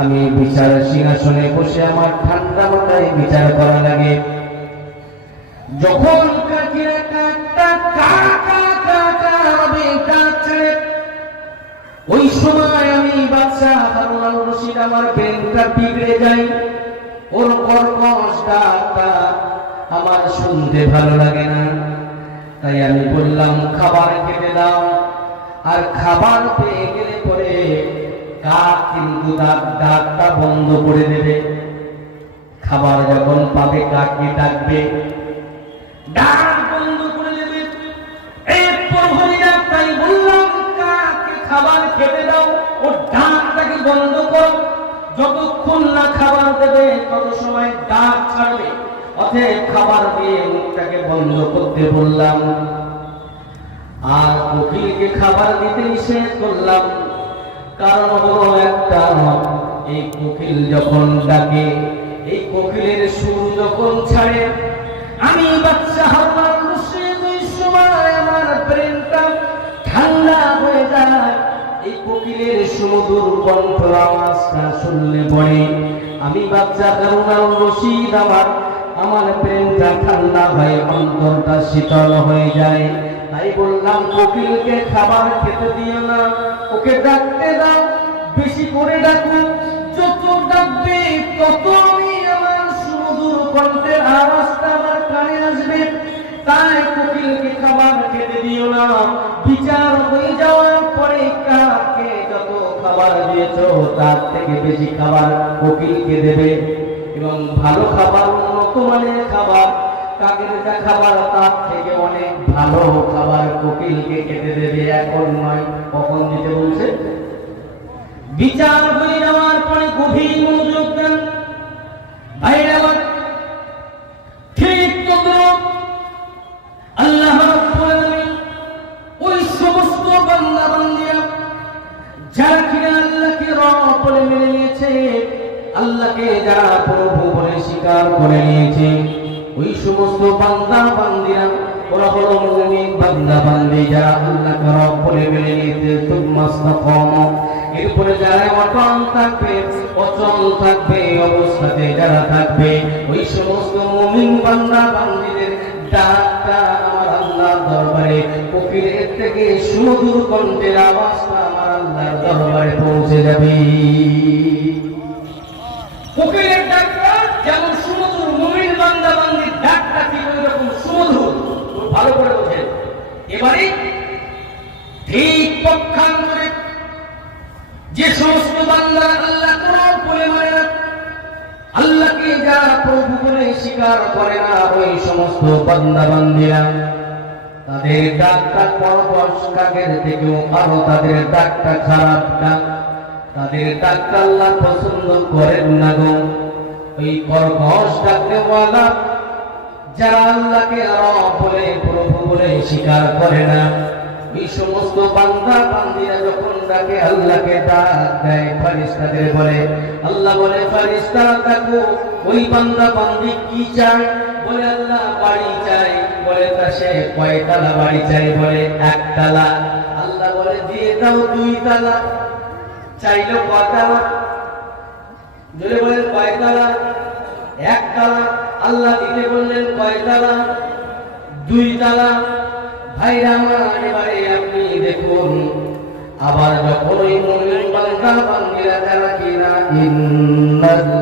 আমি বিচার সিংহাসনে বসে আমার ঠান্ডা মাথায় বিচার করা লাগে। যখন কাকিরা ওই সময় রশিদ আমার শুনতে ভালো লাগে না। তাই আমি বললাম, খাবার খেতে দাও। আর খাবার পেয়ে গেলে পরে কিন্তু তার ডাকটা বন্ধ করে দেবে। খাবার যখন পাবে ডাকবে। ডাক অতএব খাবার দিয়ে মুখটাকে বন্ধ করতে বললাম। আর কোকিলকে খাবার দিতে নিষেধ করলাম। কারণ হলো একটা এই কোকিল যখন ডাকে, এই কোকিলের সুর যখন ছাড়ে, আমি বাচ্চা ওই সময় আমার ব্রেনটা ঠান্ডা হয়ে যায়। এই কোকিলের সুমধুর কণ্ঠ আওয়াজটা শুনলে পরে, আমি বাচ্চা করুণার রশিদ আমার আমার ব্রেনটা ঠান্ডা হয়, অন্তরটা শীতল হয়ে যায়। তাই বললাম, কোকিলকে খাবার খেতে দিও না। ওকে ডাকতে দাও, বেশি করে ডাকো। যত ডাকবে, তত আমি আমার সুমধুর কণ্ঠের আওয়াজটা আমার কানে আসবে। তাই কোকিলকে খাবার খেতে দিও না। বিচার হয়ে যাওয়ার পরে কাকে যত খাবার দিয়েছ, তার থেকে বেশি খাবার কোকিলকে দেবে। এবং ভালো খাবার উন্নত মানের খাবার কাকের যা খাবার তার থেকে অনেক ভালো খাবার কোকিলকে খেতে দেবে, এখন নয়। কখন দিতে বলছে? বিচার হয়ে যাওয়ার পরে গভীর মনোযোগ দেন। যারা কিনা আল্লাহকে রব বলে মেনে নিয়েছে, আল্লাহকে যারা প্রভু স্বীকার করে নিয়েছে। ওই সমস্ত বান্দা বান্দিরা, ওরা হলো মুমিন বান্দা বান্দি, যারা আল্লাহকে রব বলে মেনে নিয়েছে। এরপরে যারা অটল থাকবে, অচল থাকবে অবস্থাতে যারা থাকবে, ওই সমস্ত মুমিন বান্দা বান্দিদের ডাকটা আমার দরবারে কোকিলের থেকে সুমধুর কণ্ঠের আওয়াজটা আমার আল্লাহর দরবারে পৌঁছে যাবে। ডাকটা যেমন সুমধুর মুমিন বান্দা বান্দির ডাকটা কি ওই রকম সুমধুর খুব ভালো করে বোঝেন এবারে ঠিক পক্ষান্তরে যে সমস্ত বান্দা আল্লাহ কোরআন বলে মানে না আল্লাহকে যারা প্রভু বলে স্বীকার করে না, ওই সমস্ত বান্দা বান্দিরা তাদের ডাক্তার পরপশ কাকের থেকেও আরও তাদের ডাকটা খারাপ ডাক তাদের ডাকটা আল্লাহ পছন্দ করেন না গো। ওই কর্কশ ডাকতে ওয়ালা যারা আল্লাহকে আরও বলে, প্রভু বলে স্বীকার করে না, এই সমস্ত বান্দা বান্দিরা যখন ডাকে আল্লাহকে ডাক দেয় ফারিস্তাদের বলে, আল্লাহ বলে ফারিস্তারা ডাকো ওই বান্দা বান্দি কি চায়? বলে, আল্লাহ বাড়ি চাই। বলে, তা সে কয়তালা বাড়ি চাই? বলে, একতলা। আল্লাহ বলে, দিয়ে দাও দুই তালা চাইলো কয়তালা? যদি বলেন, কয়তালা? একতলা, আল্লাহ দিতে বললেন কয় তালা দুই তালা ভাইরা আমার এবারে আপনি দেখুন, আবার যখন ওই মুমিন বান্দা তারা কিনা ইন্নাল্লাযীনা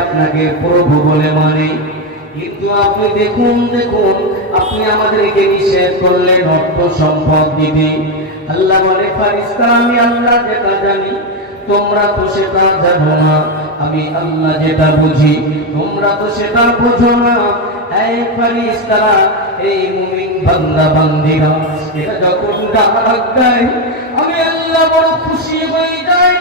আপনাকে প্রভু বলে মানে। কিন্তু আপনি দেখুন দেখুন, আপনি আমাদেরকে নিষেধ করলেন অর্থ সম্পদ আল্লাহ বলে আমি আল্লাহ যেটা জানি, তোমরা তো সেটা জানো না। আমি আল্লাহ যেটা বুঝি, তোমরা তো সেটা বোঝো না। এই মুমিন বান্দা বান্দিরা যখন ডাক দেয়, আমি আল্লাহ বড় খুশি হয়ে যাই।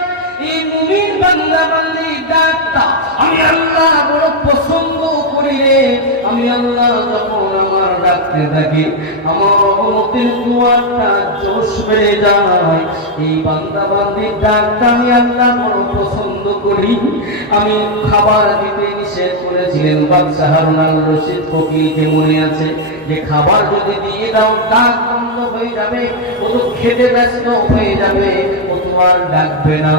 এই মুমিন বান্দা বান্দি ডাকটা আমি আল্লাহ বড় পছন্দ করি রে। আমি আল্লাহ যখন আমার ডাকতে থাকি, আমার অবনতির দুয়ারটা জোশ বেড়ে যায়। এই বান্দা বান্দির ডাকটা আমি আল্লাহ বড় পছন্দ করি। আমি খাবার দিতে নিষেধ করেছিলেন, বাদশা হারুন আল রশিদ ফকিরকে মনে আছে যে খাবার যদি দিয়ে দাও ডাক বন্ধ হয়ে যাবে ও তো খেতে ব্যস্ত হয়ে যাবে, ও তোমার ডাকবে না।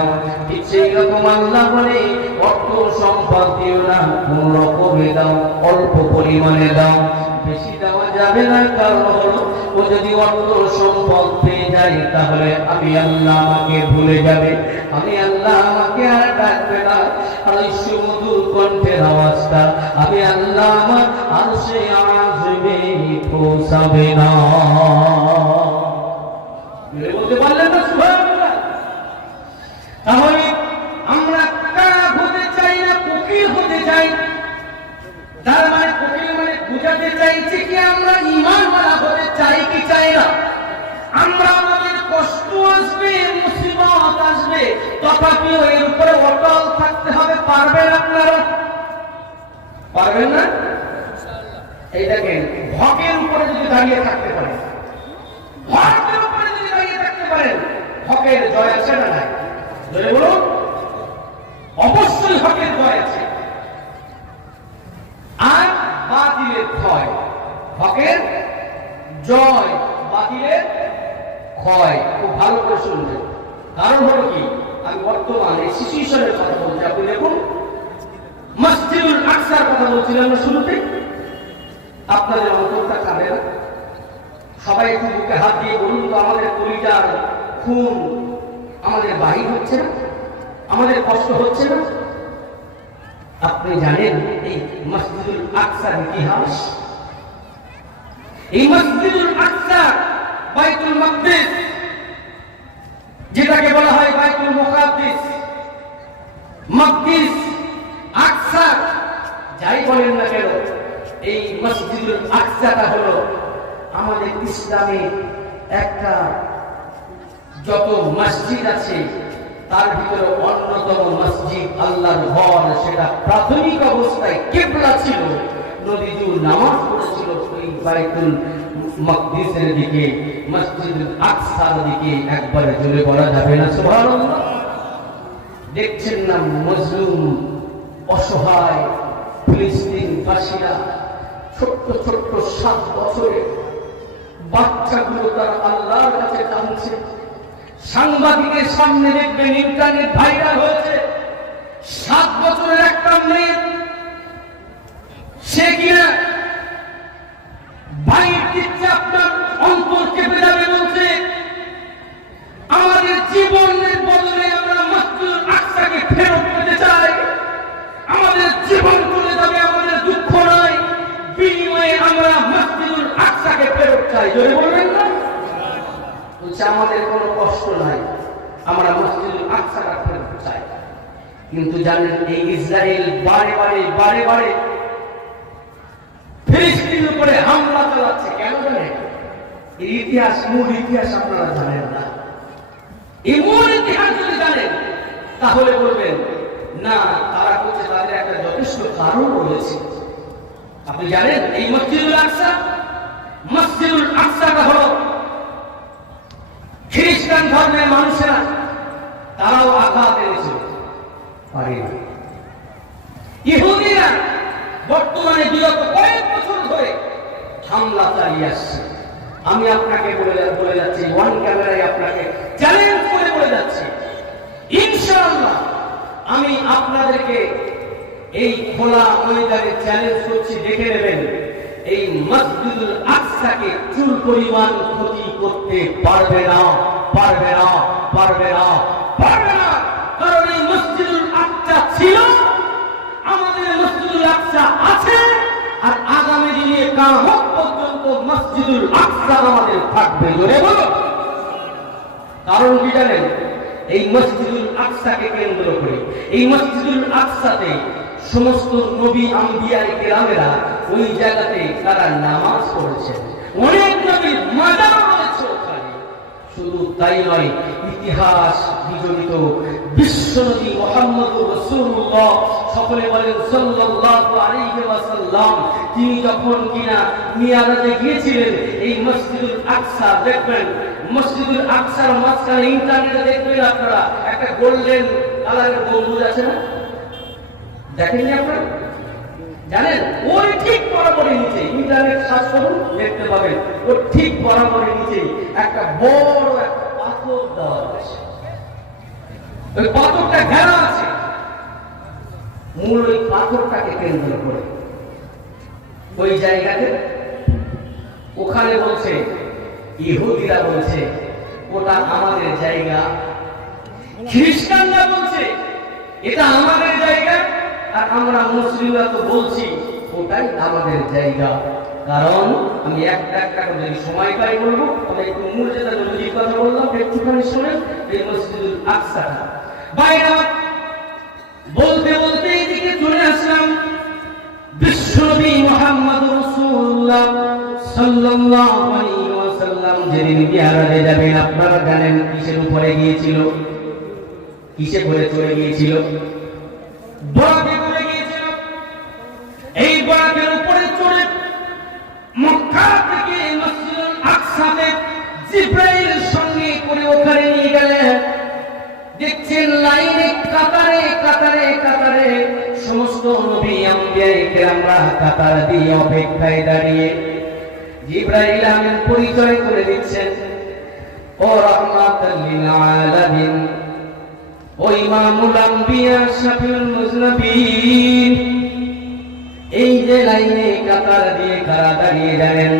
ঠিক সেই রকম সম্পদ দিও না, কোন রকমে দাও, অল্প পরিমাণে দাও। বেশি যাবে না কারণ ও যদি অর্থ সম্পদ পেয়ে যায়, তাহলে আমি আল্লাহ আমাকে ভুলে যাবে। আমি আল্লাহ আমাকে আর ডাকবে না। আমি ভকের উপরে যদি দাঁড়িয়ে থাকতে পারেন ভকের উপরে যদি দাঁড়িয়ে থাকতে পারেন জয় আছে না নাই জয় বলুন অবশ্যই হকের জয় আছে আর বাতিলের ক্ষয় হকের জয় বাতিলের ক্ষয় খুব ভালো করে শুনবেন কারণ হলো কি আমি বর্তমানে সিচুয়েশনের কথা বলছি আপনি দেখুন মসজিদুল আকসার কথা বলছিলাম না শুরুতে অন্তরটা কাঁদে না সবাই একটু বুকে হাত দিয়ে বলুন তো, আমাদের পরিবার খুন আমাদের বাহির হচ্ছে না? আমাদের কষ্ট হচ্ছে না? আপনি জানেন এই মসজিদুল আকসার ইতিহাস? এই মসজিদুল আকসা বাইতুল মকদিস, যেটাকে বলা হয় বাইতুল মুকাদ্দিস। মকদিস আকসা যাই বলেন না কেন এই মসজিদুল আকসাটা হলো আমাদের ইসলামের একটা যত মসজিদ আছে, তার ভিতরে অন্যতম মসজিদ আল্লাহর ঘর, সেটা প্রাথমিক অবস্থায় কেবলা ছিল। নদীজুর নামাজ পড়েছিল ওই বাইতুল মকদিসের দিকে, মসজিদুল আকসার দিকে একবারে জুড়ে বলা যাবে না, সুবহানাল্লাহ। দেখছেন না মজলুম, অসহায় ফিলিস্তিন বাসীরা ছোট্ট ছোট্ট সাত বছরে বাচ্চাগুলো তারা আল্লাহর কাছে টানছে। সাংবাদিকের সামনে দেখবেন ইন্টারনেট ভাইরাল হয়েছে। সাত বছরের একটা মেয়ে, সে কিনা ভাইয়ের দিচ্ছে আপনার অন্তর কেঁপে যাবে বলছে আমাদের জীবনের বদলে আমরা মসজিদ আকসাকে ফেরত পেতে চাই আমাদের জীবন চলে যাবে আমাদের দুঃখ নয় বিনিময়ে আমরা মসজিদুল আকসাকে ফেরত চাই জোরে বলবেন না বলছে আমাদের কোনো কষ্ট নাই। আমরা মসজিদুল আকসাকে ফেরত চাই। কিন্তু জানেন, এই ইসরায়েল বারে বারে বারে বারে ফিলিস্তিন উপরে হামলা চালাচ্ছে। কেন ইতিহাস, মূল ইতিহাস আপনারা জানেন না। এই মূল ইতিহাস যদি জানেন, তাহলে বলবেন, না, তারা করছে তাদের একটা যথেষ্ট কারণ রয়েছে। আপনি জানেন, এই মসজিদুল আকসা? মসজিদুল আকসাটা হলো খ্রিস্টান ধর্মের মানুষেরা, তারাও আঘাত না। ইহুদিরা বর্তমানে বিগত কয়েক বছর ধরে হামলা চালিয়ে আসছে। আমি আপনাকে বলে বলে যাচ্ছি, ওয়ান ক্যামেরায় আপনাকে চ্যালেঞ্জ করে বলে যাচ্ছি। ইনশাআল্লাহ আমি আপনাদেরকে এই খোলা ময়দানে চ্যালেঞ্জ করছি, দেখে নেবেন। এই মসজিদুল আকসাকে চুল পরিমাণ ক্ষতি করতে পারবে না পারবে না পারবে না পারবে না। কারণ এই মসজিদুল আকসা ছিল, আমাদের মসজিদুল আকসা আছে, আর আগামী দিনে কামত পর্যন্ত মসজিদুল আকসা আমাদের থাকবে জোরে বলো। কারণ কি জানেন? এই মসজিদুল আকসাকে কেন্দ্র করে, এই মসজিদুল আকসাতে সমস্ত নবী আম্বিয়ার কেরামেরা ওই জায়গাতে তারা নামাজ পড়েছেন। অনেক নবীর শুধু তাই নয়, ইতিহাস বিজড়িত। মোহাম্মদ রসুল্লাহ সকলে বলেন, সাল্লাল্লাহু আলাইহি ওয়াসাল্লাম, তিনি যখন কিনা মিয়ারাজে গিয়েছিলেন, এই মসজিদুল আকসা দেখবেন। মসজিদুল আকসার মাঝখানে ইন্টারনেটে দেখবেন আপনারা, একটা গোল্ডেন কালারের গম্বুজ আছে না? দেখেননি আপনারা? জানেন, ওই ঠিক বরাবরের নিচে, ইন্টারনেট সার্চ করুন, দেখতে পাবেন ওর ঠিক বরাবরের নিচে একটা বড় একটা পাথর দেওয়া আছে ওই পাথরটা ঘেরা আছে। মূল ওই পাথরটাকে কেন্দ্র করে। ওই জায়গাতে ওখানে বলছে, ইহুদিরা বলছে, ওটা আমাদের জায়গা। খ্রিস্টানরা বলছে, এটা আমাদের জায়গা। আর আমরা মুসলিমরা তো বলছি, ওটাই আমাদের জায়গা। কারণ আমি একটা একটা যদি সময় পাই বলব, তবে একটু মূল যেটা নদীর কথা বললাম, একটুখানি শুনেন, এই মসজিদুল আকসাটা। বাইরা, বলতে বলতে এদিকে চলে আসলাম। বিশ্বনবী মোহাম্মদ সাল্লাল্লাহু আলাইহি ওয়াসাল্লাম যেদিন যাবেন, আপনারা জানেন কিসের উপরে গিয়েছিল? কিসে করে চলে গিয়েছিল? গিয়েছিল এই উপরে চড়ে মক্কা থেকে মসজিদুল আকসাতে জিব্রাইল সঙ্গে করে ওখানে নিয়ে গেলেন। দেখছেন লাইনে কাতারে কাতারে কাতারে সমস্ত নবী আম্বিয়ায়ে কেরামরা কাতার দিয়ে অপেক্ষায় দাঁড়িয়ে জিব্রাইল আমিন পরিচয় করে দিচ্ছেন। ও রহমাতাল আলামিন, ও ইমামুল আম্বিয়া, শাফিউল মুজনবিন এই যে লাইনে কাতার দিয়ে তারা দাঁড়িয়ে জানেন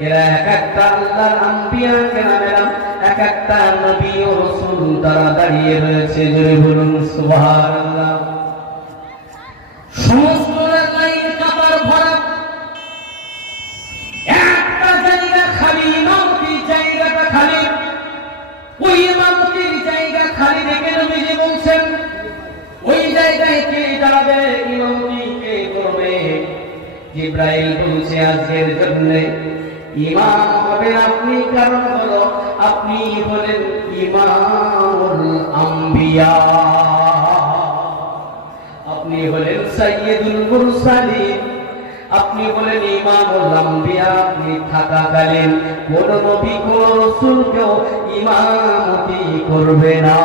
এরা এক একটা আল্লাহর আম্বিয়া কেরামেরা এক একটা নবী ও রসুল তারা দাঁড়িয়ে রয়েছে। জোরে বলুন, সুবহানাল্লাহ। আজকের জন্য। ইমাম হবেন আপনি, কারণ হলো আপনি হলেন ইমামুল আম্বিয়া। আপনি হলেন সাইয়্যিদুল মুরসালিন। আপনি ইমামুল আম্বিয়া। আপনি থাকাকালীন কোন নবী কোন রাসূলকেও ইমামতি করবে না।